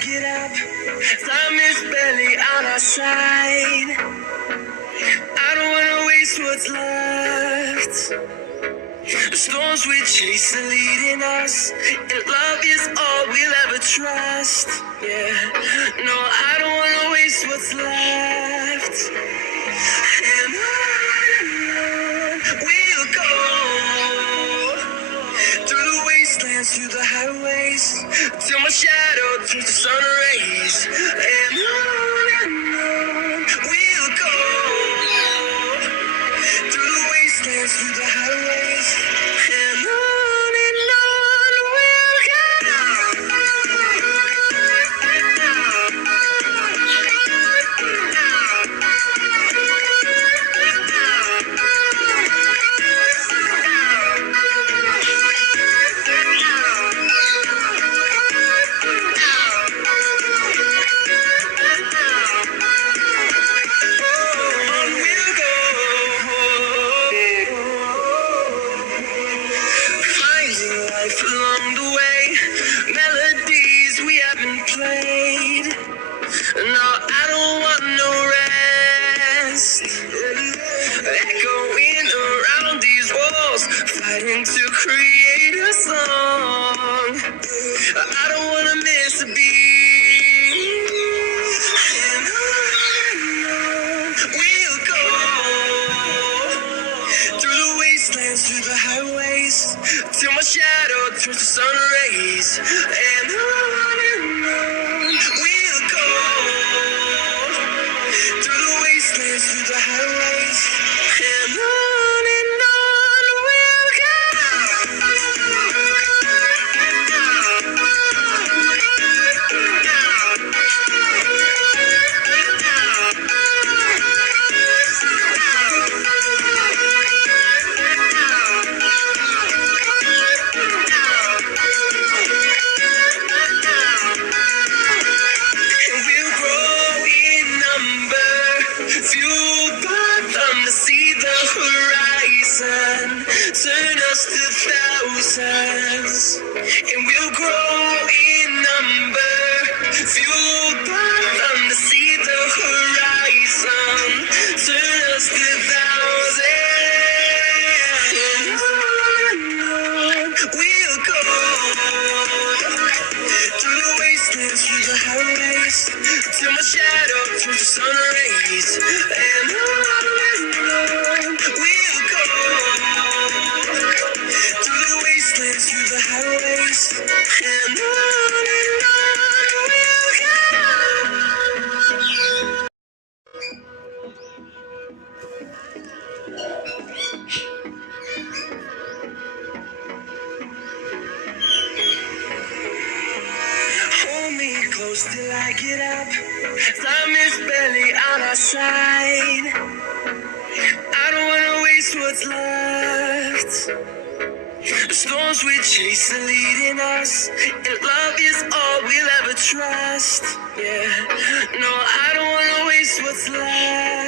get up. Time is barely on our side. I don't wanna waste what's left. The storms we chase are leading us, and love is all we'll ever trust. Yeah, no, I don't wanna waste what's left. And on we'll go, through the wastelands, through the highways, till my shadow turns to sun rays. And on we'll go, through the wastelands, through the highways, and on we'll go. On we'll go. Finding life along the way, melodies we haven't played. No, I don't want no rest. Echoing around these walls, fighting to create a song. I don't wanna miss a beat. And on we'll go, through the wastelands, through the highways, till my shadow turns to sun rays. And on we'll go, through the wastelands, through the highways, and on we'll go. And we'll grow in number, fueled by them to see the horizon, turn us to thousands. And we'll grow in number, fueled by them to see the horizon, turn us to thousands. And on we'll go, through the wastelands, through the highways, till my shadow turns to sun rays. And on we'll go, through the wastelands, through the highways, and on we'll go. Hold me close till I get up. Time is barely on our side. I don't wanna waste what's left. The storms we chase are leading us, and love is all we'll ever trust. Yeah, no, I don't wanna waste what's left.